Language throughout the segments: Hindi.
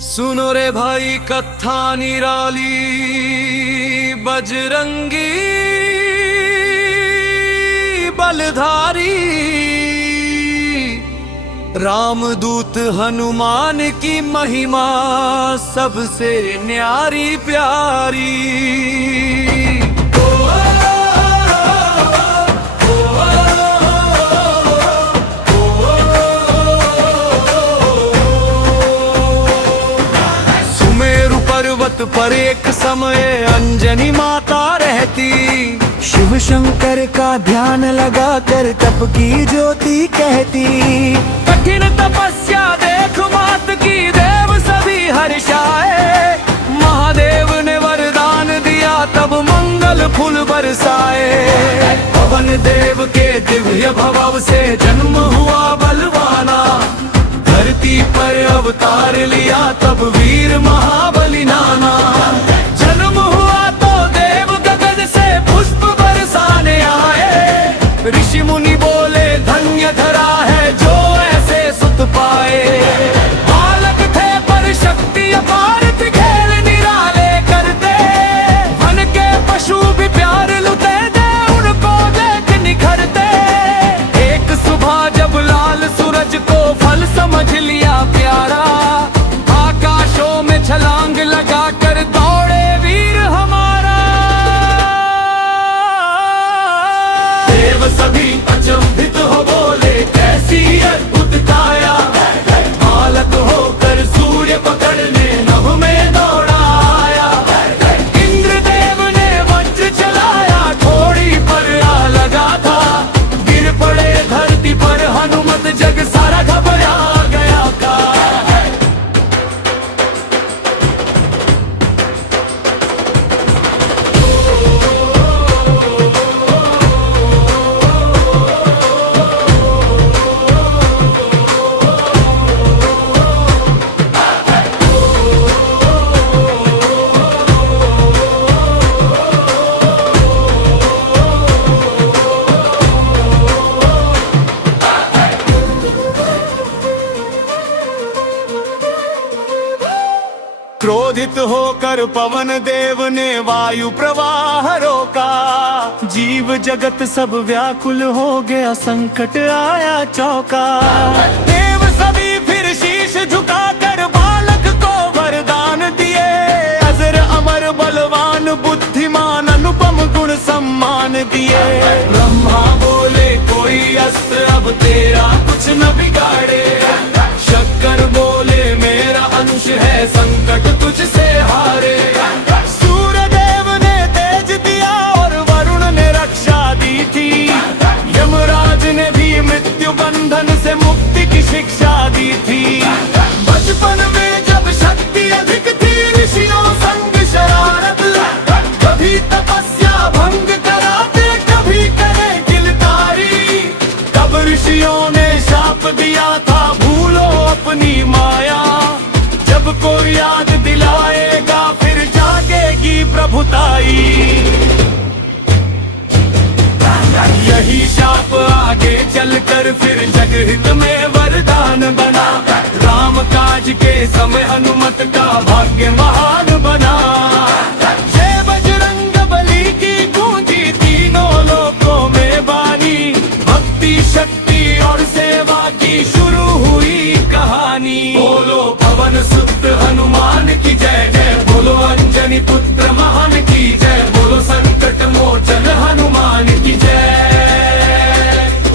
सुनो रे भाई कथा निराली बजरंगी बलधारी रामदूत हनुमान की महिमा सबसे न्यारी प्यारी। पर्वत पर एक समय अंजनी माता रहती, शिव शंकर का ध्यान लगाकर तप की ज्योति कहती। कठिन तपस्या देख मात की देव सभी हर्षाए, महादेव ने वरदान दिया तब मंगल फूल बरसाए। पवन देव के दिव्य भव से जन्म हुआ बलवाना, धरती पर अवतार लिया तब वीर महाबली नाना। जन्म हुआ तो देव गगन से पुष्प बरसाने आए, ऋषि मुनि बोले धन्य धरा है जो ऐसे सुत पाए। बालक थे पर शक्ति अपार थी, खेल निराले करते, वन के पशु भी प्यार लुटे थे उनको देख निखरते। एक सुबह जब लाल सूरज को फल समझ लिया प्यारा, आकाशों में छलांग लगा कर दौड़े वीर हमारा। देव सभी अचंभित हो बोले कैसी अद्भुत काया, बालक होकर सूर्य पकड़ने नभ में दौड़ा आया। इंद्रदेव ने वज्र चलाया, थोड़ी पर आ लगा था, गिर पड़े धरती पर हनुमत, जग सारा घबरा गया था। क्रोधित होकर पवन देव ने वायु प्रवाह रोका, जीव जगत सब व्याकुल हो गया, संकट आया चौका। देव सभी फिर शीश झुकाकर बालक को वरदान दिए, अजर अमर बलवान बुद्धिमान अनुपम गुण सम्मान दिए। ब्रह्मा बोले कोई अस्त्र अब तेरा कुछ न बिगाड़े, शंकर बोले मेरा अंश है संकट तुझसे हारे। सूर्यदेव ने तेज दिया और वरुण ने रक्षा दी थी, यमराज ने भी मृत्यु बंधन से मुक्ति की शिक्षा दी थी। बचपन में जब शक्ति अधिक थी ऋषियों संग शरारत, कभी तपस्या भंग कराते कभी करे किलकारी। तब ऋषियों ने शाप दिया था भूलो अपनी माया, जब कोई याद दिलाएगा फिर जागेगी प्रभुताई। यही शाप आगे चलकर फिर जगहित में वरदान बना, राम काज के समय हनुमत का भाग्य महान बना। जय बजरंग बली की गूंजी तीनों लोकों में बानी, भक्ति शक्ति और सेवा की शुरू हुई कहानी। बोलो पवन सुत हनुमान की जय जय, बोलो अंजनी पुत्र महान की जय, बोलो संकट मोचन हनुमान की जय,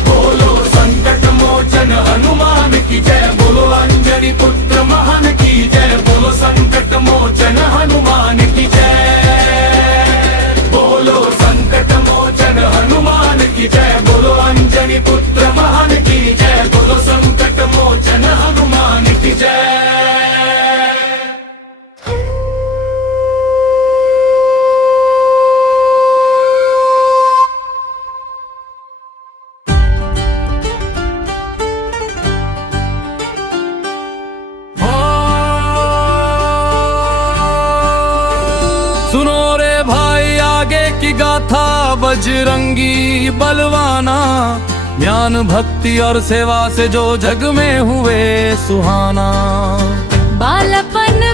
बोलो संकट मोचन हनुमान की जय, बोलो अंजनी पुत्र महान की जय, बोलो संकट मोचन हनुमान की जय, बोलो संकट मोचन हनुमान की जय, बोलो अंजनी पुत्र महान की जय, बोलो संकट मोचन हनुमान की जय। सुनो रे भाई आगे की गाथा, बजरंगी बलवाना, ज्ञान भक्ति और सेवा से जो जग में हुए सुहाना। बालपन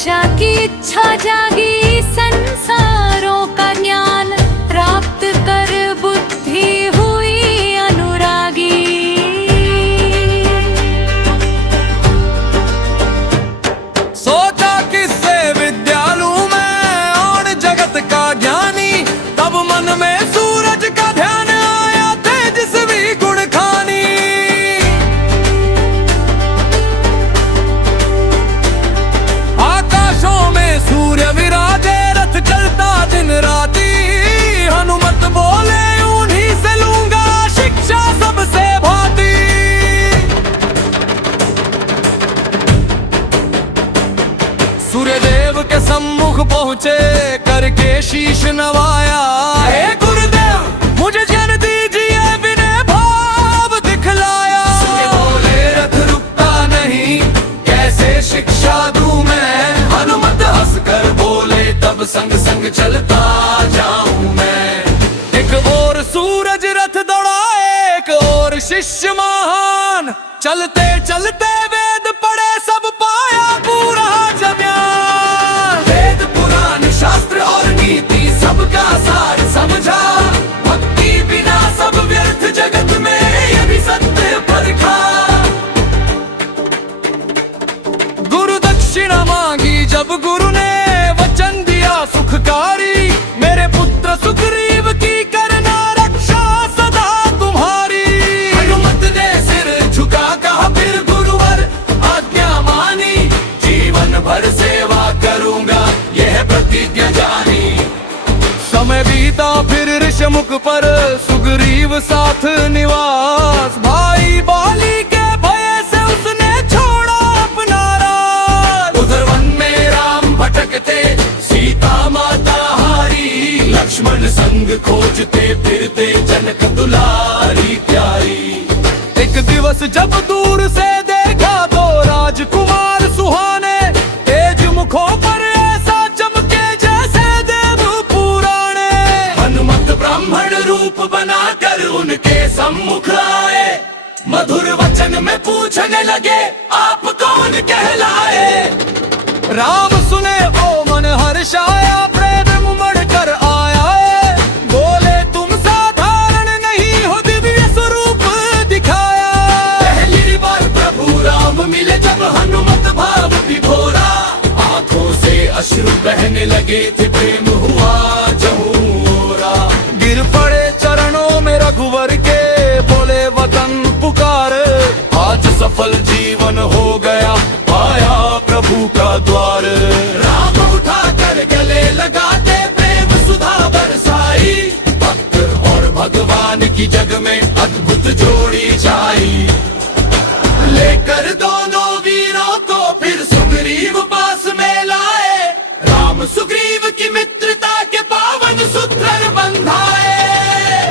रक्षा की इच्छा जागी, संसारों का ज्ञान प्राप्त कर बुद्धि हुई अनुरागी। सोचा किससे विद्या लूं मैं और जगत का ज्ञानी, तब मन में सूरज का ध्यान आया, तेजस्वी गुण खानी। आकाशों में सूर्य विराजे, रथ चलता दिन राती, हनुमत बोले उन्हीं से लूंगा शिक्षा सबसे भांति। सूर्यदेव के सम्मुख पहुँचे, करके शीश नवाया, हे गुरुदेव मुझे जन दीजिए, विनय भाव दिखलाया। सूर्य बोले रथ रुकता नहीं, कैसे शिक्षा दूं मैं, हनुमत हंस कर बोले तब संग संग चलता जाऊं मैं। एक और सूरज रथ दौड़ाए, एक और शिष्य महान, चलते चलते वेद पढ़े, सब पाया पूरा ज्ञान। वेद पुराण शास्त्र और नीति सबका सार समझा, भक्ति बिना सब व्यर्थ जगत में, ये भी सत्य परखा। गुरु दक्षिणा मांगी जब गुरु ने, वचन दिया सुखकारी, मेरे पुत्र सुग्रीव की करना रक्षा सदा तुम्हारी। हनुमत ने सिर झुका कहा फिर गुरुवर आज्ञा मानी, जीवन भर सेवा करूंगा यह प्रतिज्ञा जानी। समय बीता फिर ऋषमुख पर, सुग्रीव साथ निवास, भाई बाली के भय से उसने छोड़ा अपना राज। उधर वन में राम भटकते, सीता माता हारी, लक्ष्मण संग खोजते फिरते, जनक दुलारी प्यारी। एक दिवस जब दूर से देखा दो राजकुमार सुहाने, तेज मुखों पर ऐसा चमके जैसे देव पुराणे। हनुमत ब्राह्मण रूप बनाकर उनके सम्मुख आए, मधुर वचन में पूछने लगे आप कौन कहलाए। राम सुने ओ मन हर्षाया, प्रेम उमड़ कर आया है, बोले तुम साधारण नहीं हो, दिव्य स्वरूप दिखाया। पहली बार प्रभु राम मिले जब हनुमत भाव विभोरा, आंखों से अश्रु बहने लगे थे, प्रेम हुआ जहूरा। गिर पड़े चरणों में रघुवर के, बोले वतन पुकार, आज सफल जीवन हो गया, पाया प्रभु का द्वार। राम उठा कर गले लगाते, प्रेम सुधा बरसाई, भक्त और भगवान की जग में अद्भुत जोड़ी छाई। लेकर दोनों वीरों को फिर सुग्रीव पास में लाए, राम सुग्रीव की मित्रता के पावन सूत्र बंधाए।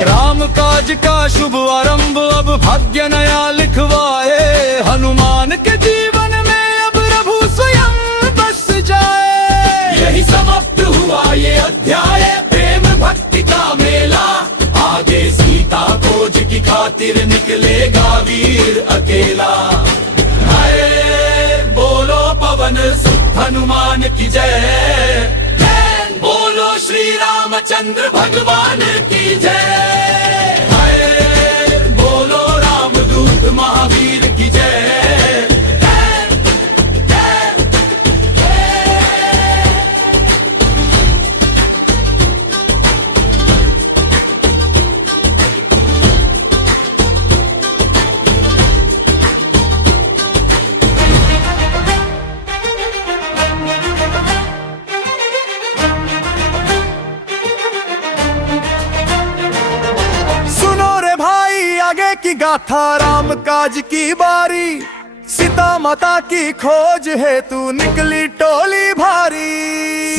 राम काज का शुभ आरंभ अब भाग्य नया लिखवाए, हनुमान के जीवन में अब प्रभु स्वयं बस जाए। यही समाप्त हुआ ये अध्याय, प्रेम भक्ति का मेला, आगे सीता खोज की खातिर निकलेगा वीर अकेला। हाय बोलो पवन सुत हनुमान की जय, बोलो श्री रामचंद्र भगवान की जय। हाय बोलो रामदूत महावीर की जय। की गाथा राम काज की बारी, सीता माता की खोज है तू निकली टोली भारी।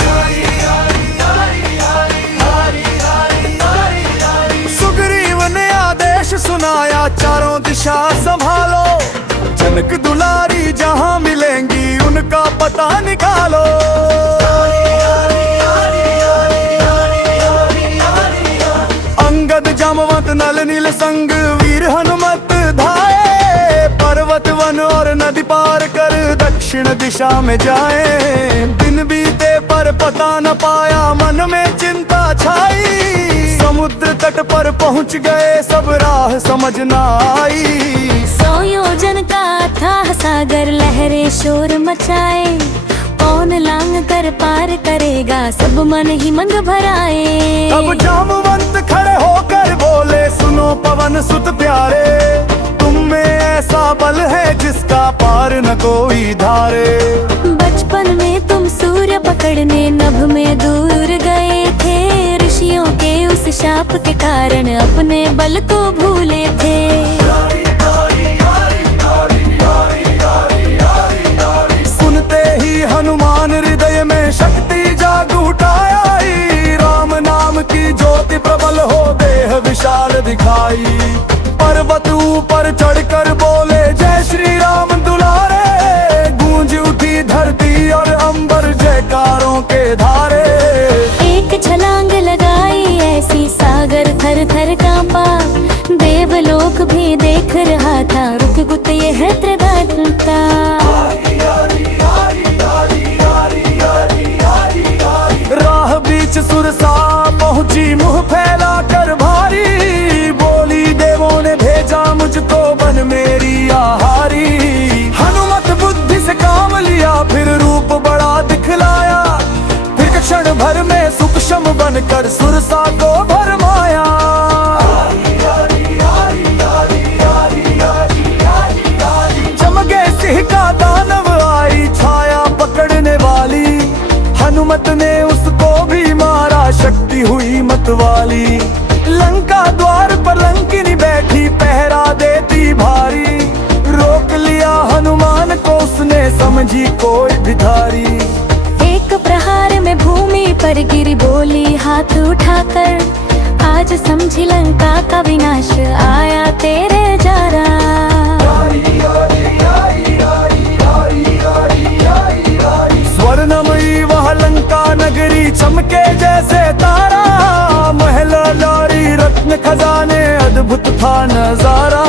सुग्रीव ने आदेश सुनाया चारों दिशा संभालो, जनक दुलारी जहां मिलेंगी उनका पता निकालो। अंगद जामवंत नल नील संग वीर हनुमत धाये, पर्वत वन और नदी पार कर दक्षिण दिशा में जाए। बता न पाया, मन में चिंता छाई। समुद्र तट पर पहुंच गए, सब राह समझ न आई। 100 योजन का अथाह सागर लहरें शोर मचाए। कौन लांग कर पार करेगा, सब मन ही मंग भराए। अब जामवंत खड़े होकर बोले, सुनो पवन सुत प्यारे, तुम में ऐसा बल है जिसका पार न कोई धारे। बचपन में तुम सूर्य पकड़ने नभ में दूर गए थे। ऋषियों के उस शाप के कारण अपने बल को भूले थे। सुनते ही हनुमान हृदय में शक्ति जाग उठाई। राम नाम की ज्योति प्रबल हो देह विशाल दिखाई। पर्वत ऊपर चढ़कर बोले, जय श्री राम दुलारे। गूंज उठी धरती और अंबर जयकारों के धारे। एक छलांग लगाई ऐसी सागर थर थर कांपा। देवलोक भी देख रहा था, रुक गुत ये है त्रिदाता। राह बीच सुरसा पहुंची, मुंह फैला कर भारी। बोली, देवों ने भेजा मुझको, बन मेरी आहारी। हनुमत बुद्धि से काम लिया, फिर रूप बड़ा दिखलाया। फिर क्षण भर में सूक्ष्म बनकर सुरसा को भरमाया। चमके सिंह का दानव आई, छाया पकड़ने वाली। हनुमत ने उसको भी मारा, शक्ति हुई मतवाली। लंका द्वार पर लंकिनी बैठी, पहरा देती भारी। रोक लिया हनुमान को उसने, समझी कोई भिखारी। एक प्रहार में भूमि पर गिरी, बोली हाथ उठाकर, आज समझी लंका का विनाश आया तेरे जारा। स्वर्णमयी वह लंका नगरी, चमके जैसे तारा। महल लारी रत्न खजाने, अद्भुत था नजारा।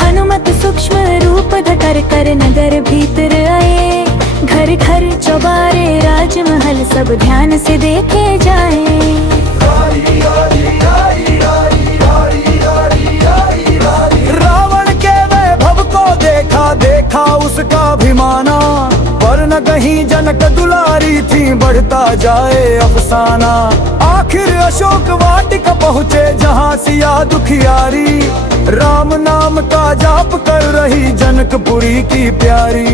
हनुमत सूक्ष्म रूप धर कर नगर भीतर आए। घर घर चौबारे राजमहल सब ध्यान से देखे जाए। रावण के वैभव को देखा, देखा उसका अभिमाना। पर न कहीं जनक दुलारी थी, बढ़ता जाए अफसाना। आखिर अशोक वाटिक पहुँचे, जहाँ सिया दुखियारी। राम नाम का जाप कर रही, जनकपुरी की प्यारी।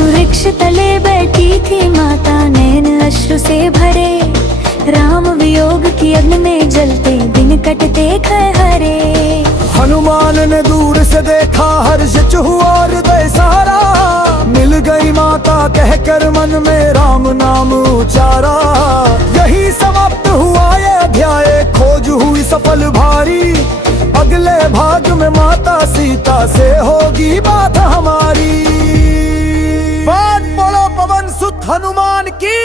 वृक्ष तले बैठी थी माता, नैन अश्रु से भरे। राम वियोग की अग्नि में जलते दिन कटते हरे। हनुमान ने दूर से देखा, हर्षित हुआ हृदय सारा। मिल गई माता कहकर मन में राम नाम उचारा। यही समाप्त हुआ ये अध्याय, खोज हुई सफल भारी। अगले भाग में माता सीता से होगी बात हमारी। बात बोलो पवन सुत हनुमान की,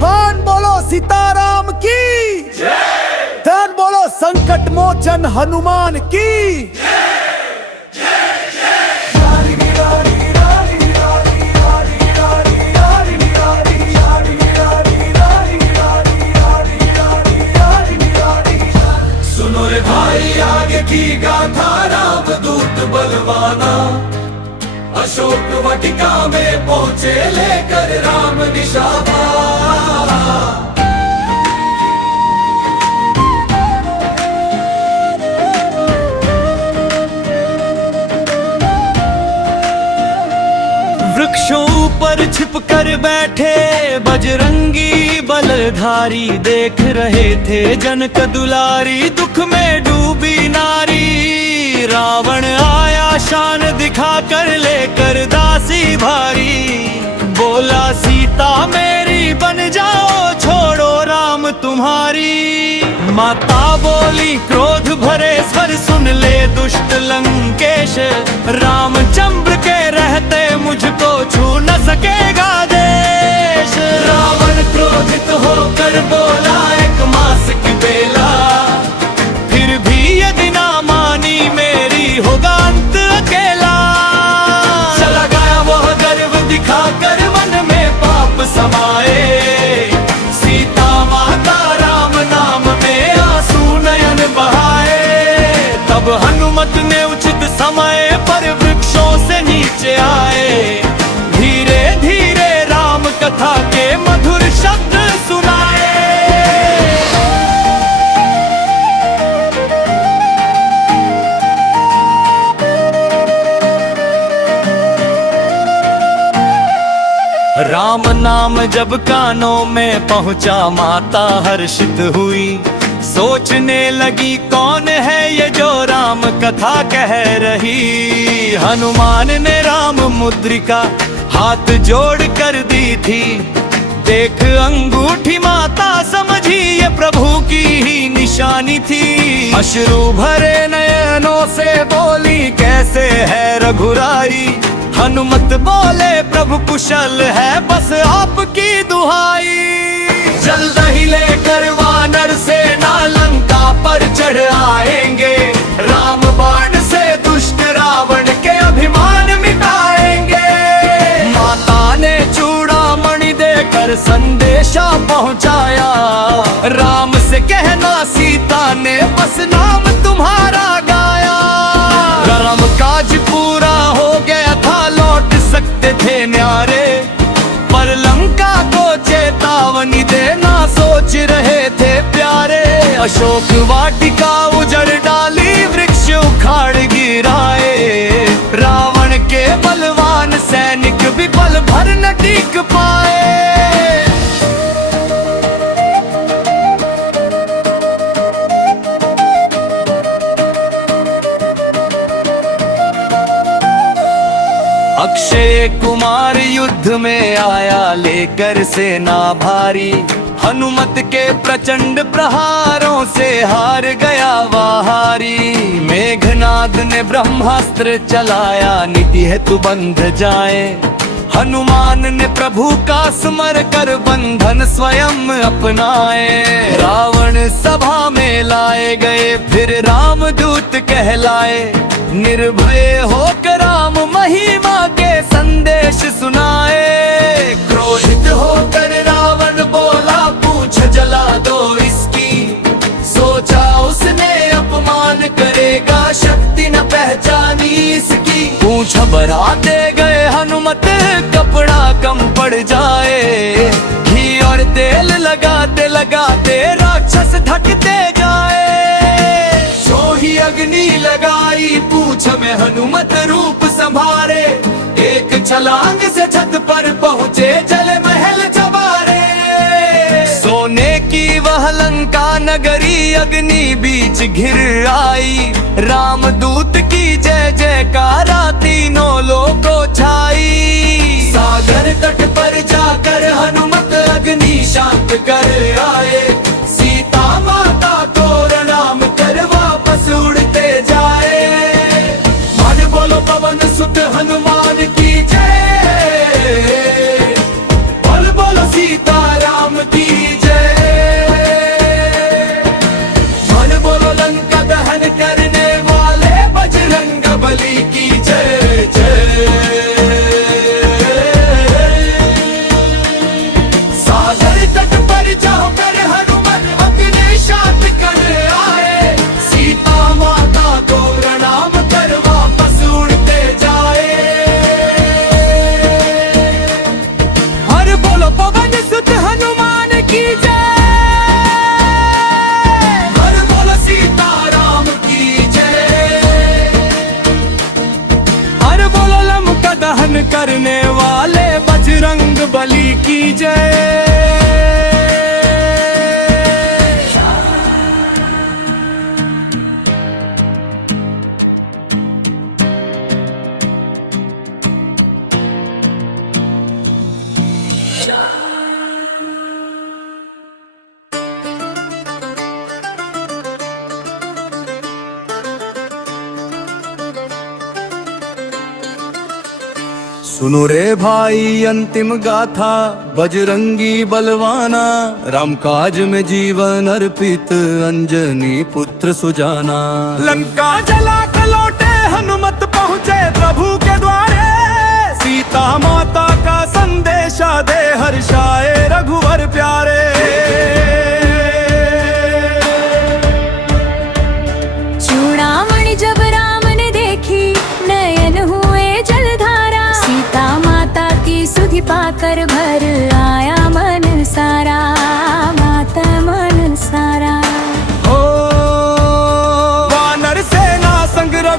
बात बोलो सीताराम की, धन बोलो संकट मोचन हनुमान की। सुनो रे भाई आगे की गाथा, राम दूत बलवाना। अशोक वाटिका में पहुंचे, लेकर राम निशाना। वृक्षों पर छिप कर बैठे बजरंगी बलधारी। देख रहे थे जनक दुलारी, दुख में डूबी नारी। रावण आया शान दिखा कर, लेकर दासी भारी। बोला, सीता मेरी बन जाओ, छोड़ो राम तुम्हारी। माता बोली क्रोध भरे स्वर, सुन ले दुष्ट लंकेश। रामचंद्र के रहते मुझको छू न सकेगा देश। रावण क्रोधित होकर बोला, एक मास की बेला। फिर भी यदि ना मानी मेरी, होगा अंत अकेला। चला गया वह गर्व दिखाकर, मन में पाप समाए। हनुमत ने उचित समय पर वृक्षों से नीचे आए, धीरे धीरे राम कथा के मधुर शब्द सुनाए। राम नाम जब कानों में पहुंचा, माता हर्षित हुई, सोचने लगी कौन है ये जो राम कथा कह रही। हनुमान ने राम मुद्रिका हाथ जोड़ कर दी थी, देख अंगूठी माता समझी ये प्रभु की ही निशानी थी। अश्रु भरे नयनों से बोली कैसे है रघुराई, हनुमत बोले प्रभु कुशल है बस आपकी दुहाई। जल्द ही लेकर वानर सेना लंका पर चढ़ आएंगे, राम बाण से दुष्ट रावण के अभिमान मिटाएंगे। माता ने चूड़ामणि देकर संदेशा पहुंचाया, राम से कहना सीता ने बस नाम तुम्हारा गाया। राम काज पूरा हो गया था, लौट सकते थे न्यारे, पर लंका को चेतावनी देना सोच रहे थे प्यारे। अशोक वाटिका उजड़ डाली, वृक्ष उखाड़ गिराए, रावण के बलवान सैनिक भी पल भर न टिक पाए। अक्षय कुमार युद्ध में आया लेकर सेना भारी, हनुमत के प्रचंड प्रहारों से हार गया वाहारी। मेघनाद ने ब्रह्मास्त्र चलाया, नीति हेतु बंध जाए, हनुमान ने प्रभु का स्मर कर बंधन स्वयं अपनाए। रावण सभा में लाए गए, फिर रामदूत कहलाए, निर्भय होकर राम महिमा के संदेश सुनाए। क्रोधित होकर रावण बोला पूछ जला दो इसकी, सोचा उसने अपमान करेगा शक्ति न पहचानी इसकी। पूछ बढ़ाते गए हनुमत कपड़ा कम पड़ जाए, घी और तेल लगाते लगाते राक्षस थकते जाए। जो ही अग्नि लगाई पूछ में हनुमत रूप संभारे, एक छलांग से छत पर पहुँचे जल महल चबारे। सोने की वह लंका नगरी अग्नि बीच घिर आई, रामदूत की जय जयकारा तीनों लोगों छाई। सागर तट पर जाकर हनुमत अग्नि शांत कर आए, सीता माता को प्रणाम कर वापस उड़ते जाए। मन बोलो पवन सुत हनुमान की जय, बोल बोलो सीता राम की जय। मन बोलो लंका दहन करने वाले बजरंग बली की जय जय। सागर तट पर जाकर हनुमान अग्नि शांत कर आए, सीता माता को प्रणाम कर वापस उड़ते जाए। हर बोलो पवन सुत हनुमान की जय, हर बोलो सीता राम की जय। हर बोलो लंका दहन करने वाले बजरंग बली की जय। सुनो रे भाई अंतिम गाथा बजरंगी बलवाना, राम काज में जीवन अर्पित अंजनी पुत्र सुजाना। लंका जला कर लौटे हनुमत पहुँचे प्रभु के द्वारे, सीता माता का संदेशा दे हर्षाए रघुवर प्यारे। चूड़ामणि जब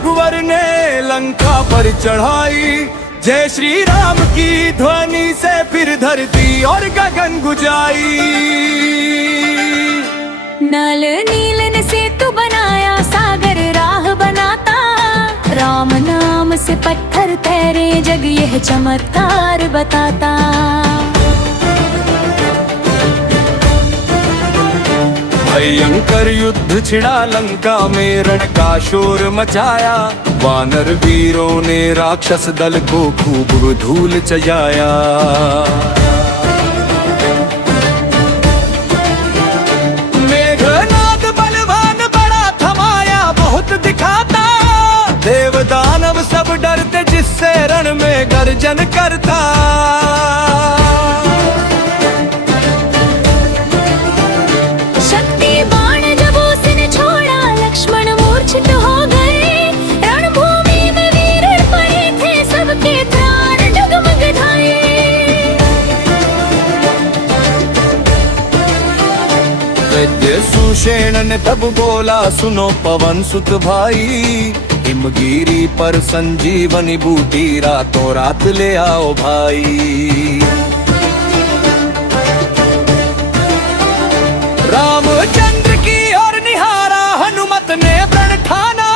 रघुवर ने लंका पर चढ़ाई। जय श्री राम की ध्वनि से फिर धरती और गगन गुजाई। नल नील ने सेतु बनाया, सागर राह बनाता। राम नाम से पत्थर तैरे, जग यह चमत्कार बताता। भयंकर युद्ध छिड़ा लंका में, रण का शोर मचाया। वानर वीरों ने राक्षस दल को खूब धूल चजाया। मेघनाद बलवान बड़ा थमाया, बहुत दिखाता। देव दानव सब डरते, जिससे रण में गर्जन करता। शक्ति बाण जब उसने छोड़ा, लक्ष्मण मूर्छित हो गए। रणभूमि में वीर पड़े थे, सबके प्राण डगमग धाये। वैद्य सुषेण ने तब बोला, सुनो पवन सुत भाई। हिमगिरी पर संजीवनी बूटी, रातों रात ले आओ भाई। रामचंद्र की ओर निहारा, हनुमत ने प्रण ठाना।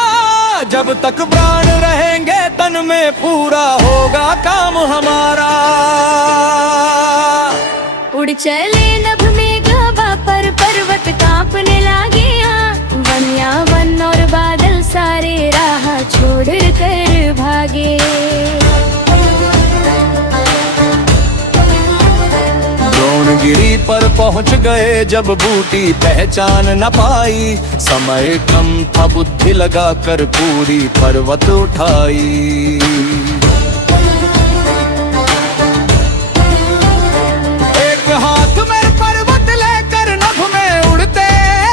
जब तक प्राण रहेंगे तन में, पूरा होगा काम हमारा। उड़ चले नभ में गावा पर, पर्वत कांपने लागे। वन्या वन और बादल सारे राह छोड़ कर भागे। द्रोणगिरी पर पहुंच गए, जब बूटी पहचान न पाई। समय कम था, बुद्धि लगा कर पूरी पर्वत उठाई। एक हाथ में पर्वत लेकर नभ में उड़ते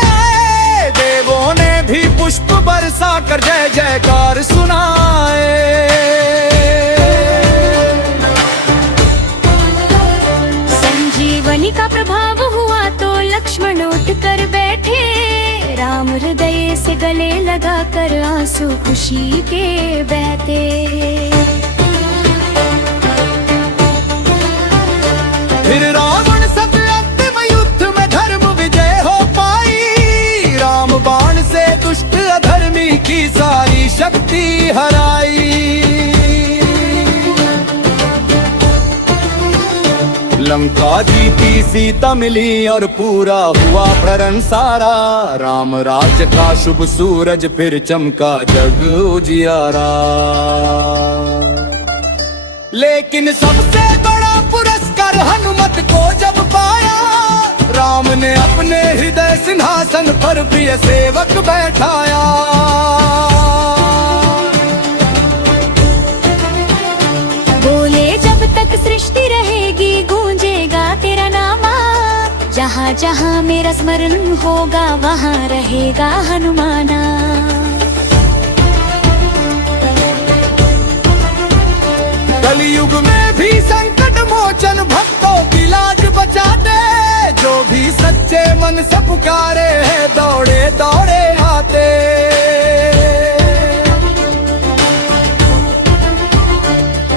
आए। देवों ने भी पुष्प बरसा कर जय जयकार सुनाए। संजीवनी का प्रभाव हुआ तो लक्ष्मण उठ कर बैठे। राम हृदय से गले लगा कर आंसू खुशी के बहते। फिर रावण सत अंतिम युद्ध में धर्म विजय हो पाई। राम बाण से दुष्ट अधर्मी की सारी शक्ति हराई। लंका जीती, सीता मिली और पूरा हुआ प्रण सारा। राम राज्य का शुभ सूरज फिर चमका, जग उजियारा। लेकिन सबसे बड़ा पुरस्कार हनुमत को जब पाया। राम ने अपने हृदय सिंहासन पर प्रिय सेवक बैठाया। बोले जब तक सृष्टि रहेगी, गूंजेगा तेरा नामा। जहाँ जहाँ मेरा स्मरण होगा, वहाँ रहेगा हनुमाना। कलयुग में भी संकट मोचन, भक्तों की लाज बचाते। जो भी सच्चे मन से पुकारे हैं, दौड़े दौड़े आते।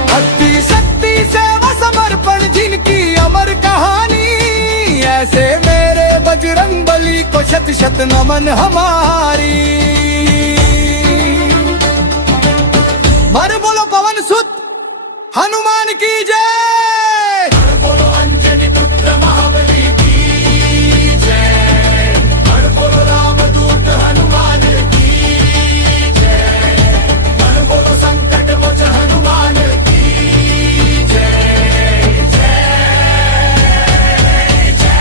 भक्ति शक्ति सेवा समर्पण जिनकी अमर कहानी। ऐसे मेरे बजरंग बली को शत शत नमन हमारी। मारे बोलो पवन सुत हनुमान की जय। बोलो अंजनी पुत्र महाबली की जय। बोलो रामदूत हनुमान की जय। बोलो संकट मोचन हनुमान की जय। जय जय।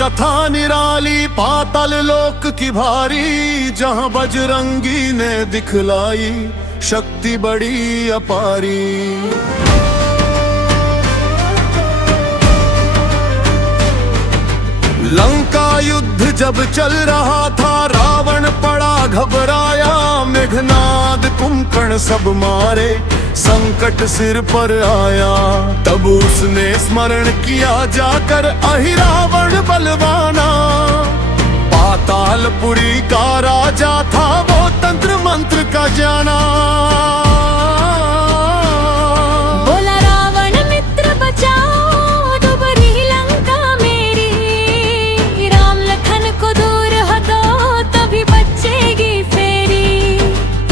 कथा निराली पाताल लोक की भारी, जहां बजरंगी ने दिखलाई शक्ति बड़ी अपारी। जब चल रहा था रावण पड़ा घबराया, मेघनाद कुंभकर्ण सब मारे, संकट सिर पर आया। तब उसने स्मरण किया जाकर अहिरावण बलवाना, पातालपुरी का राजा था वो तंत्र मंत्र का जाना। बोला रावण मित्र बचाओ, डूबरी लंका मेरी, राम लखन को दूर हटो तभी बचेगी फेरी।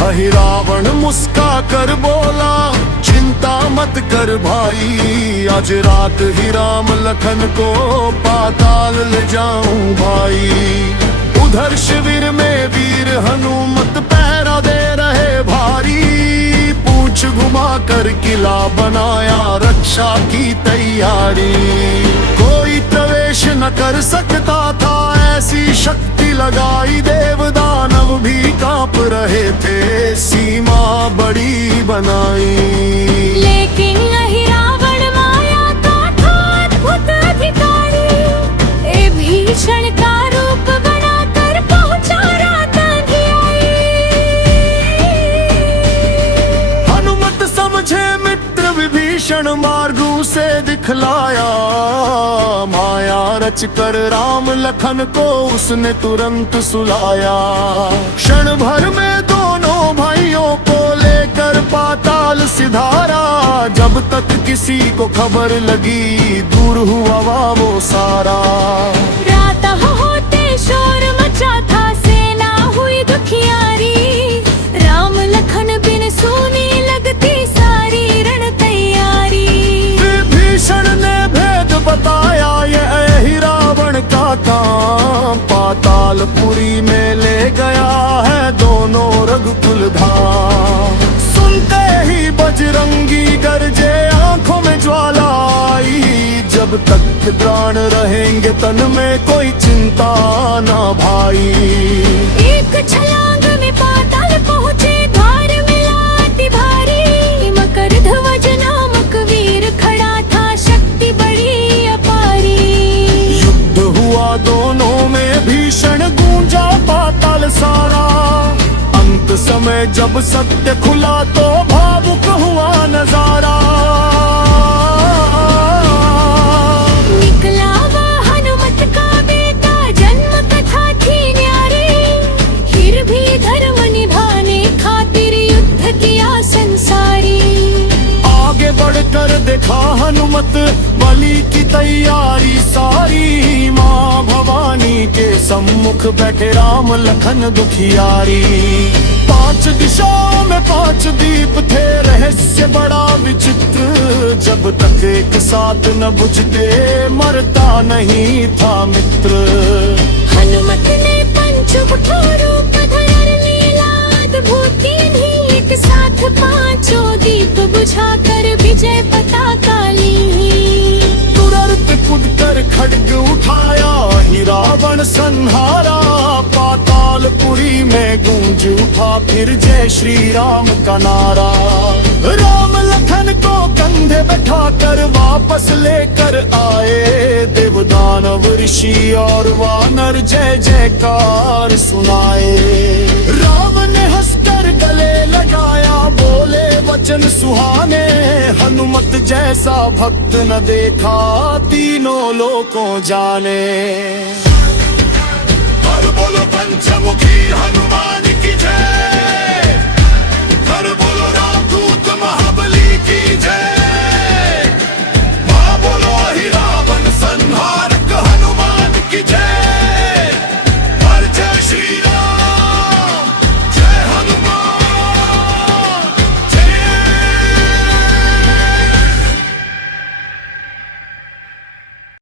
अहिरावण मुस्का कर बोला, चिंता मत कर भाई, आज रात ही राम लखन को पाताल ले जाऊं भाई। उधर शिविर में वीर हनुमत पहरा दे रहे भारी, पूंछ घुमा कर किला बनाया, रक्षा की तैयारी। कोई प्रवेश न कर सकता था, ऐसी शक्ति लगाई देव दानव भी कांप रहे थे, सीमा बड़ी बनाई। लेकिन अहिरावण माया का था अद्भुत अधिकारी, ए भीषण का रूप बनाकर पहुंचा रात अंधियाई। हनुमत समझे मित्र विभीषण, मार्गों से दिखलाया, माया रच कर राम लखन को उसने तुरंत सुलाया। क्षण भर में दोनों भाइयों को लेकर पाताल सिधारा, जब तक किसी को खबर लगी दूर हुआ वो सारा। रात होते शोर मचा था, सेना हुई दुखियारी, राम लखन बिन सुनी लगती सारी रण तैयारी। विभीषण ने भेद बताया, ये अहिरावण का काम, पातालपुरी में ले गया है दोनों रघुकुल धाम। सुनते ही बजरंगी गरजे, आंखों में ज्वाला आई, जब तक प्राण रहेंगे तन में कोई चिंता ना भाई। एक छलांग में पाताल पहुंचे, धार मिला अति भारी, मकर ध्वज नामक वीर खड़ा था, शक्ति बड़ी अपारी। युद्ध हुआ दोनों में, भीषण गूंजा पाताल सारा, अंत समय जब सत्य खुला तो भावुक हुआ नजारा। निकला वह हनुमत का बेटा, जन्म कथा थी न्यारी, फिर भी धर्म निभाने खातिर युद्ध किया संसारी। आगे बढ़कर देखा हनुमत, बलि की तैयारी सारी, माँ भवानी के सम्मुख बैठे राम लखन दुखियारी। 5 दिशाओं में 5 दीप थे, रहस्य बड़ा विचित्र, जब तक एक साथ न बुझते मरता नहीं था मित्र। हनुमत ने पंचमुख रूप धर लीला अद्भुत, ही एक साथ 5 दीप बुझाकर विजय पताका ली। तुरंत कूद कर खड्ग उठाया, ही रावण संहारा, पातालपुरी में गूंज उठा फिर जय श्री राम का नारा। राम लखन को कंधे बैठा कर वापस लेकर आए, देव दानव ऋषि और वानर जय जयकार सुनाए। राम ने हंसकर गले लगाया, बोले वचन सुहाने, हनुमत जैसा भक्त न देखा तीनों लोकों जाने। और बोलो पंचमुखी हनुमान